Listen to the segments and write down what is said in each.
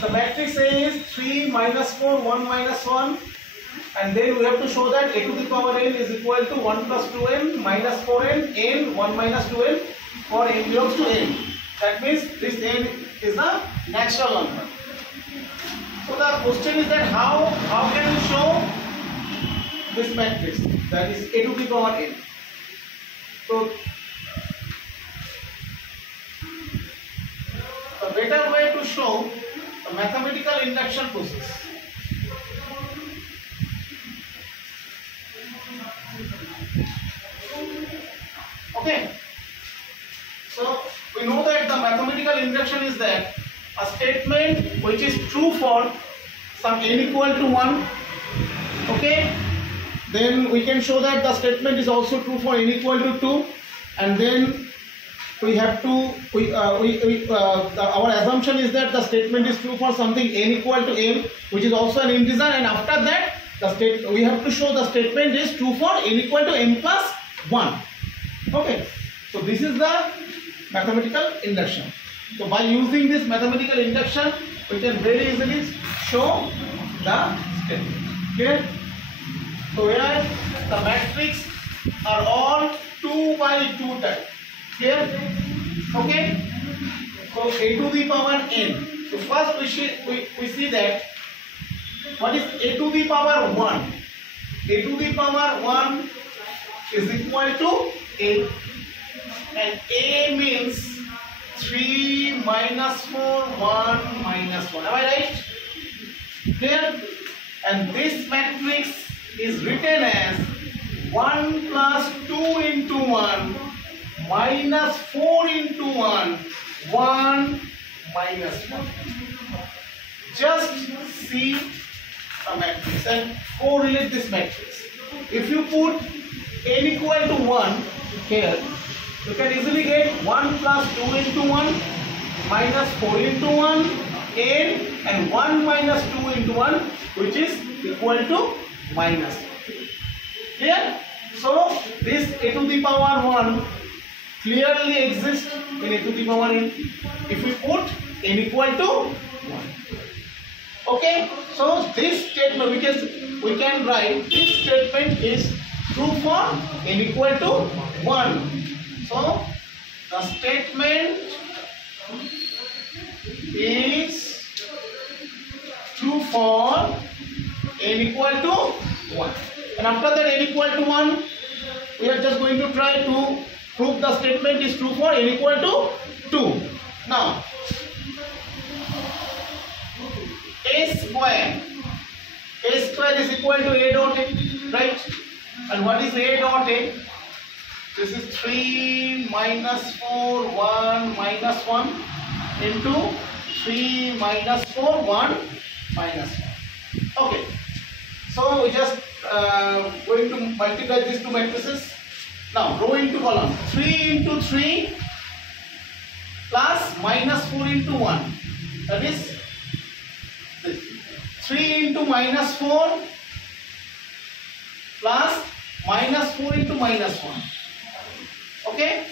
The matrix A is 3 minus 4, 1 minus 1, and then we have to show that a to the power n is equal to 1 plus 2n minus 4n, n 1 minus 2n for n belongs to n. That means this n is the natural number. So the question is that how can we show this matrix, that is a to the power n. So the better way to show the mathematical induction process. Okay, so we know that the mathematical induction is that a statement which is true for some n equal to 1. Okay, then we can show that the statement is also true for n equal to 2, and then we have to our assumption is that the statement is true for something n equal to m, which is also an integer, and after that we have to show the statement is true for n equal to m plus 1. Okay, so this is the mathematical induction. So by using this mathematical induction, we can very easily show the statement. Clear? So here the matrix are all 2 by 2 type. Clear? Okay. So a to the power n. So first we see that what is a to the power 1. A to the power 1 is equal to a, and a means 3 minus 4, 1 minus 1. Am I right? Clear? And this matrix is written as 1 plus 2 into 1 minus 4 into 1, 1 minus 1. Just see a matrix and correlate this matrix. If you put n equal to 1 here, you can easily get 1 plus 2 into 1 minus 4 into 1 n, and 1 minus 2 into 1, which is equal to minus 1. Clear? So this a to the power 1 clearly exists in a to the power n if we put n equal to 1. Okay, so this statement we can write this statement is true for n equal to 1. So the statement is true for n equal to 1. And after that n equal to 1, we are just going to try to prove the statement is true for n equal to 2. Now, a square is equal to a dot a, right? And what is a dot a? This is 3 minus 4, 1 minus 1 into 3 minus 4, 1 minus 1. Okay, so we just going to multiply these two matrices. Now row into column. 3 into 3 plus minus 4 into 1. That is 3 into minus 4 plus minus 4 into minus 1. Okay.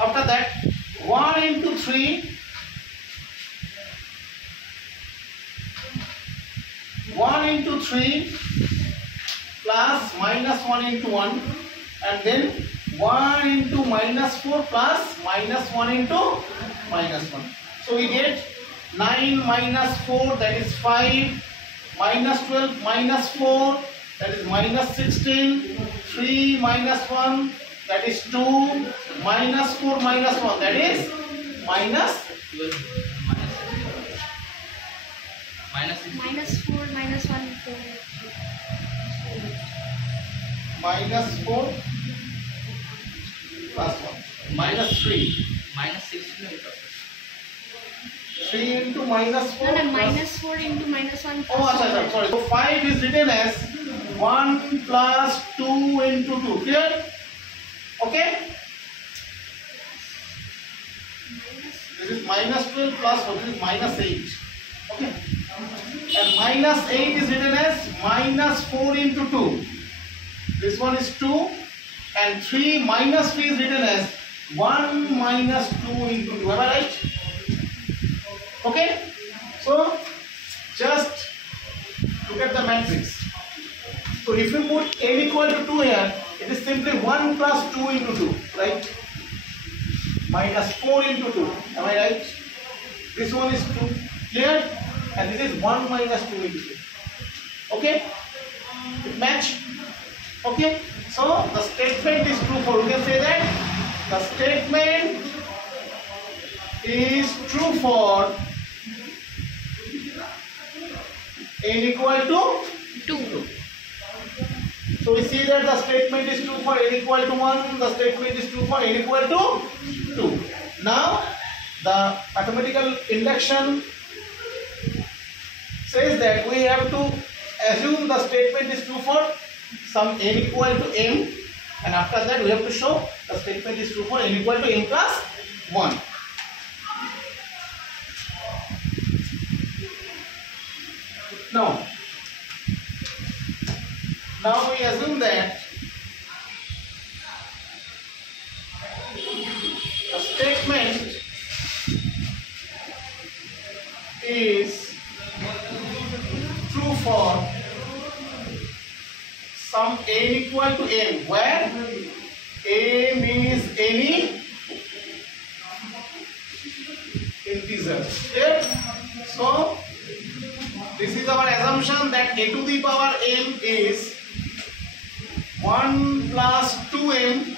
After that 1 into 3 1 into 3 plus minus 1 into 1, and then 1 into minus 4 plus minus 1 into minus 1. So we get 9 minus 4, that is 5, minus 12 minus 4, that is minus 16, 3 minus 1, that is 2, minus 4 minus 1, that is minus 12. Minus 4 minus 1 minus 4 plus 1 minus 3 minus 16 3 into minus 4 no, minus 4 into minus 1 plus sorry. So 5 is written as 1 plus 2 into 2. Clear? Okay? This is minus 12 plus 4. This is minus 8. Okay? And minus 8 is written as minus 4 into 2. This one is 2. And 3 minus 3 is written as 1 minus 2 into 2. Am I right? Okay? So just look at the matrix. So if you put n equal to 2 here, it is simply 1 plus 2 into 2, right? Minus 4 into 2. Am I right? This one is 2. Clear? And this is 1 minus 2 into 2. Okay? It match? Okay? So the statement is true for, we can say that the statement is true for n equal to 2. So we see that the statement is true for n equal to 1, the statement is true for n equal to 2. Now the mathematical induction says that we have to assume the statement is true for some n equal to m, and after that we have to show the statement is true for n equal to m plus 1. Now we assume that the statement is true for some n equal to m, where m is any integer. Clear? So this is our assumption that a to the power m is 1 plus 2m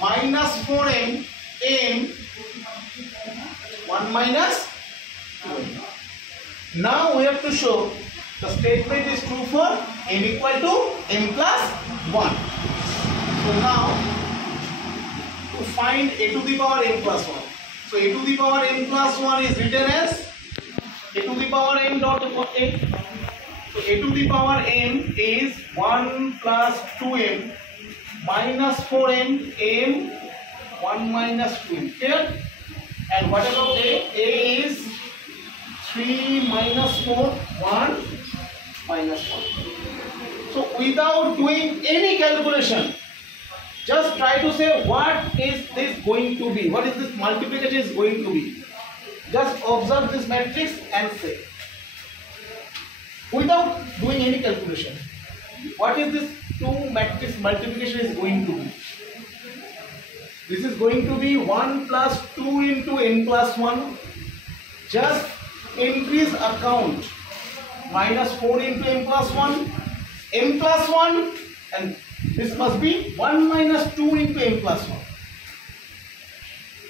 minus 4m m 1 minus 2m. Now we have to show the statement is true for n equal to m plus 1. So now to find a to the power m plus 1. So a to the power m plus 1 is written as a to the power m dot a. So a to the power m is 1 plus 2m minus 4m m 1 minus 2m. Clear? And what about a? A is 3 minus 4, 1 minus 1. So without doing any calculation, just try to say what is this going to be, what is this multiplication is going to be. Just observe this matrix and say, without doing any calculation, what is this 2 matrix multiplication is going to be. This is going to be 1 plus 2 into n plus 1. Just increase a count. Minus 4 into m plus 1, m plus 1, and this must be 1 minus 2 into m plus 1.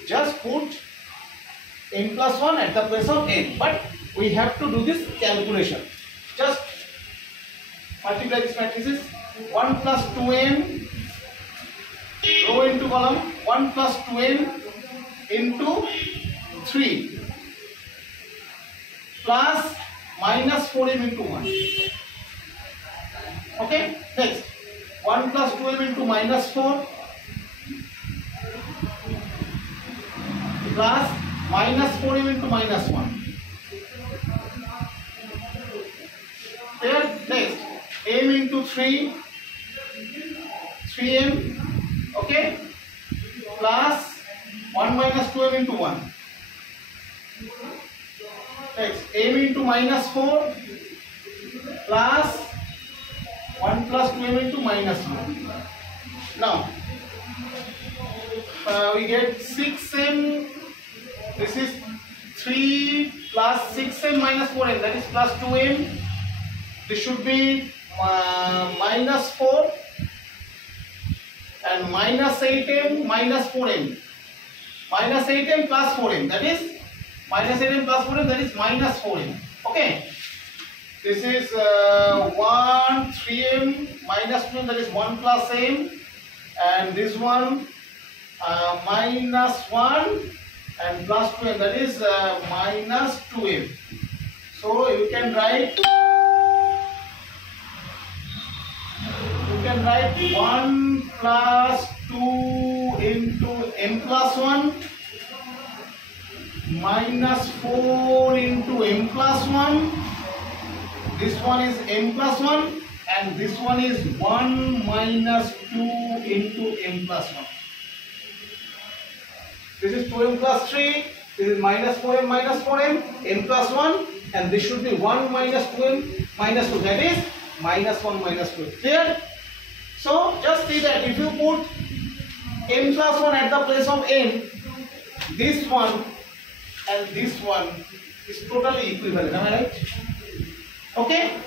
Just put n plus 1 at the place of n, but we have to do this calculation. Just multiply these matrices. 1 plus 2n, row into column, 1 plus 2n into 3 plus minus 4m into 1. Okay, next 1 plus 2m into minus 4 plus minus 4m into minus 1. There, next m into 3, 3m, okay, plus 1 minus 2m into 1. Next m into minus 4 plus 1 plus 2m into minus 1. Now we get 6m. This is 3 plus 6m minus 4m, that is plus 2m. This should be minus 4 and minus 8m minus 4m. Minus 8m plus 4m, that is minus 8m plus 4m, that is minus 4m. Okay. This is 1, 3m minus 2m, that is 1 plus m. And this one minus 1 and plus 2m, that is minus 2m. So you can write 1 plus 2 into m plus 1 minus 4 into m plus 1. This one is m plus 1 and this one is 1 minus 2 into m plus 1. This is 2m plus 3 This is minus 4m, m plus 1, and this should be 1 minus 2m minus 2. That is minus 1 minus 2. Clear? So just see that if you put m plus 1 at the place of n, this one and this one is totally equivalent. Am I right? Okay?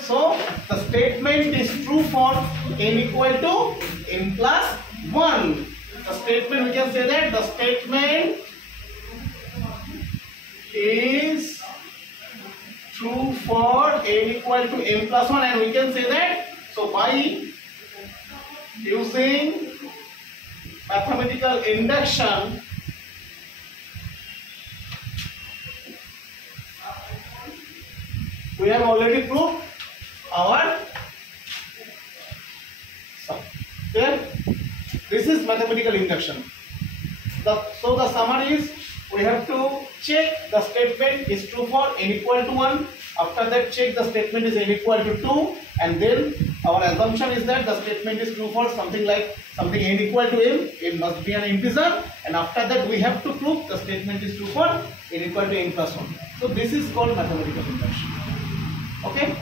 So the statement is true for n equal to n plus 1. The statement, we can say that the statement is true for n equal to m plus 1, and we can say that, so by using mathematical induction, we have already proved our sum. Clear? This is mathematical induction. So the summary is, we have to check the statement is true for n equal to 1. After that, check the statement is n equal to 2, and then our assumption is that the statement is true for something like something n equal to m. M must be an integer, and after that we have to prove the statement is true for n equal to n plus 1. So this is called mathematical induction. Okay.